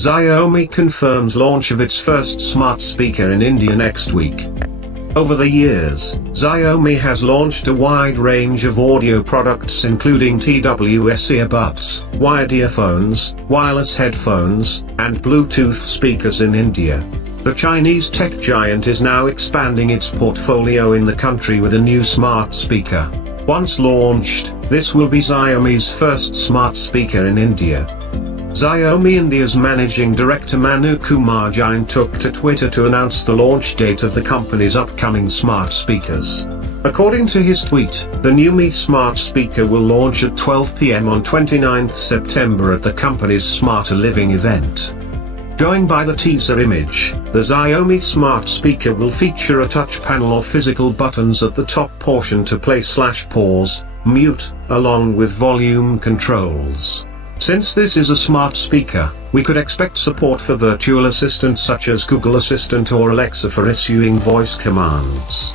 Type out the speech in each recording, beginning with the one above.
Xiaomi confirms launch of its first smart speaker in India next week. Over the years, Xiaomi has launched a wide range of audio products including TWS earbuds, wired earphones, wireless headphones, and Bluetooth speakers in India. The Chinese tech giant is now expanding its portfolio in the country with a new smart speaker. Once launched, this will be Xiaomi's first smart speaker in India. Xiaomi India's managing director Manu Kumar Jain took to Twitter to announce the launch date of the company's upcoming smart speakers. According to his tweet, the new Mi smart speaker will launch at 12 p.m. on 29 September at the company's Smarter Living event. Going by the teaser image, the Xiaomi smart speaker will feature a touch panel or physical buttons at the top portion to play/pause, mute, along with volume controls. Since this is a smart speaker, we could expect support for virtual assistants such as Google Assistant or Alexa for issuing voice commands.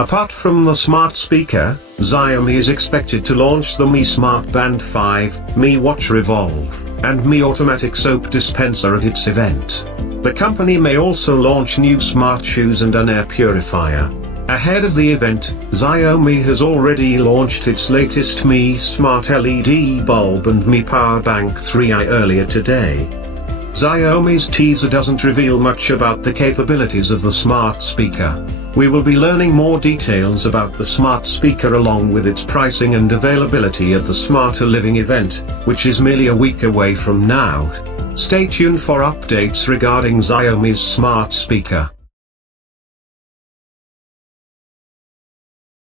Apart from the smart speaker, Xiaomi is expected to launch the Mi Smart Band 5, Mi Watch Revolve, and Mi Automatic Soap Dispenser at its event. The company may also launch new smart shoes and an air purifier. Ahead of the event, Xiaomi has already launched its latest Mi Smart LED bulb and Mi Power Bank 3i earlier today. Xiaomi's teaser doesn't reveal much about the capabilities of the smart speaker. We will be learning more details about the smart speaker along with its pricing and availability at the Smarter Living event, which is merely a week away from now. Stay tuned for updates regarding Xiaomi's smart speaker.